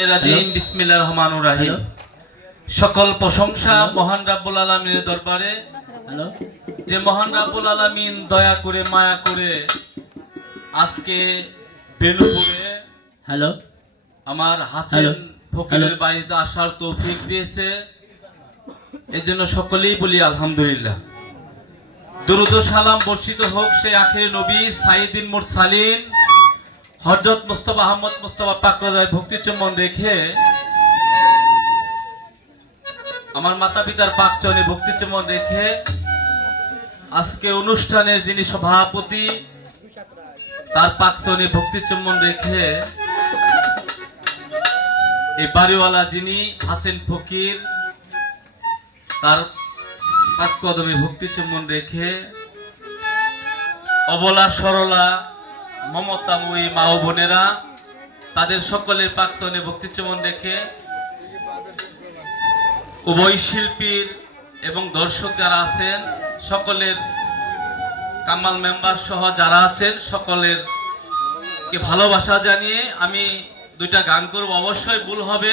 রাজিম বিসমিল্লাহির রহমানির রহিম। সকল প্রশংসা মহান রাব্বুল আলামিনের দরবারে। যে মহান রাব্বুল আলামিন দয়া করে মায়া করে আজকে বেলুপুরে হ্যালো? আমার হাসিন. ফকিরের বাড়িতে আসার তৌফিক দিয়েছে। এই জন্য সকলেই বলি আলহামদুলিল্লাহ। দুরুদ সালাম বর্ষিত হোক সেই আখের নবী সাইদিন মুরসালিন। হজরত মুস্তফা আহমদ মুস্তফা পাকরায় ভক্তি চুম্বন রেখে আমার মাতা পিতার পাক চরণে ভক্তি চুম্বন রেখে আজকে অনুষ্ঠানের যিনি সভাপতি, তার পাক চরণে ভক্তি চুম্বন রেখে এই বাড়িওয়ালা যিনি হাসেন ফকির, তার পাক কদমে ভক্তি চুম্বন রেখে অবলা সরলা মমতাময়ী মা ও বোনেরা, তাদের সকলের পাকচনে ভক্তি চুম্বন রেখে উভয় শিল্পীর এবং দর্শক যারা আছেন, সকলের কামাল মেম্বার সহ যারা আছেন, সকলের কে ভালোবাসা জানিয়ে আমি দুইটা গান করব। অবশ্যই ভুল হবে,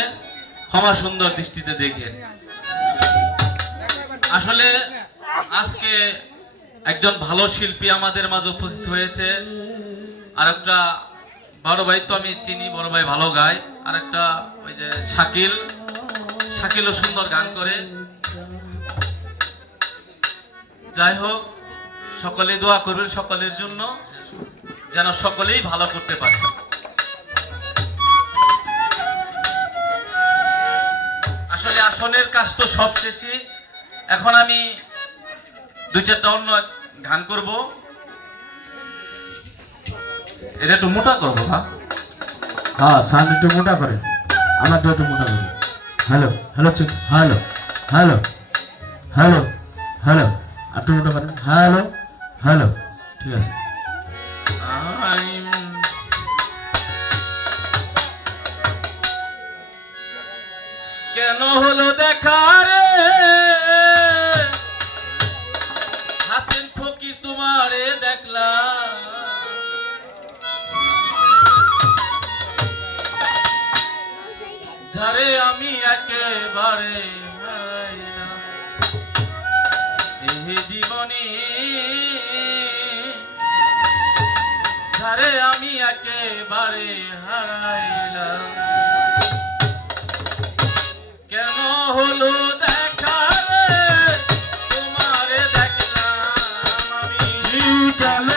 ক্ষমা সুন্দর দৃষ্টিতে দেখেন। আসলে আজকে একজন ভালো শিল্পী আমাদের মাঝে উপস্থিত হয়েছে। আর একটা বড় ভাই তো আমি চিনি, বড় ভাই ভালো গায়। আর একটা ওই যে শাকিল। শাকিলও সুন্দর গান করে। যাই হোক সকলে দোয়া করবেন সকলের জন্য, যেন সকলেই ভালো করতে পারে। আসলে আসনের কাজ তো সব শেষই। এখন আমি দুই চারটা অন্য গান করব। এটা একটু মোটা করব হ্যাঁ হ্যাঁ সাউন্ড একটু মোটা করে। আমার তো একটু মোটা করে। Hello hello check hello hello hello hello একটু মোটা করেন হ্যালো হ্যালো ঠিক আছে। কেন হলো দেখা রে? হাসিন ফকির তোমারে দেখলা যারে আমি একেবারে। এই জীবনে যারে আমি একেবারে হারাইলাম কেন হলো দেখা তোমারে দেখলাম আমি।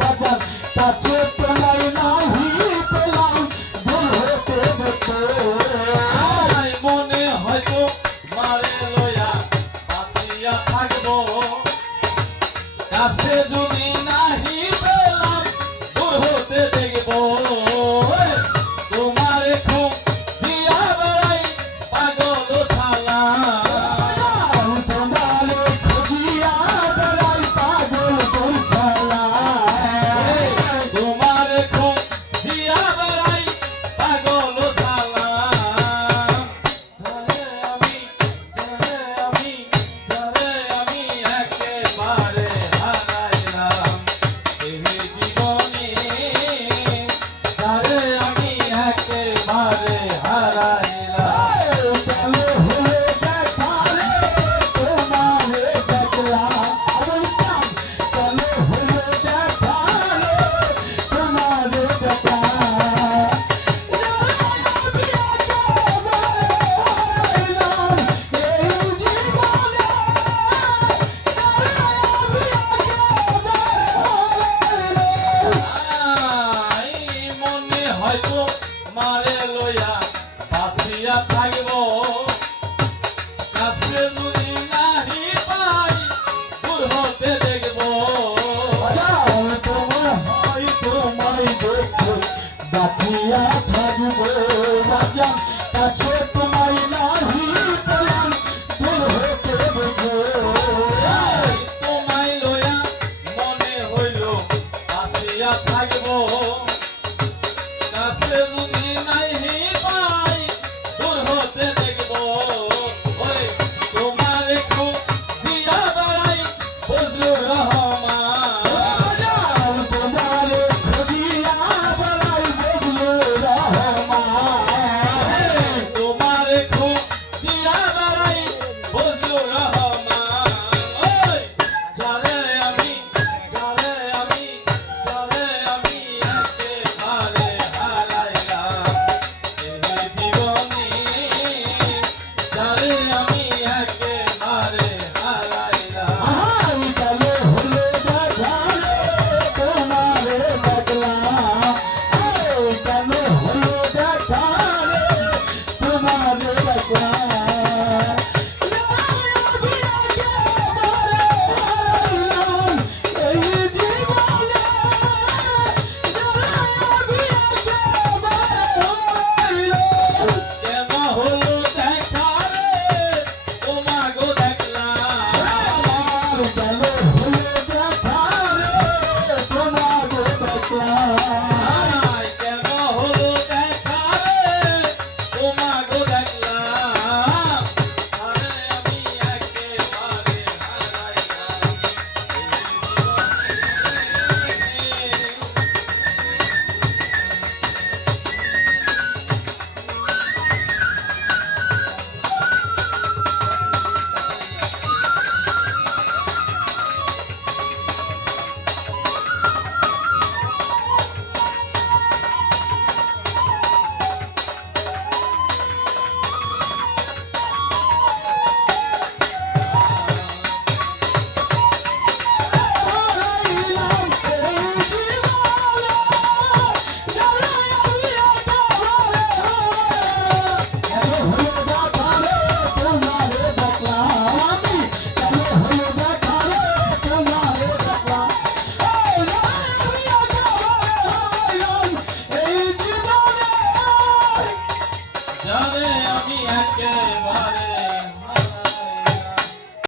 বাজার কাছে প্রলয় নাহি প্রলয় দূর হতে বেতরাই মনে হয়তো মারে লয়া পাতিয়া থাকব। কাছে দূর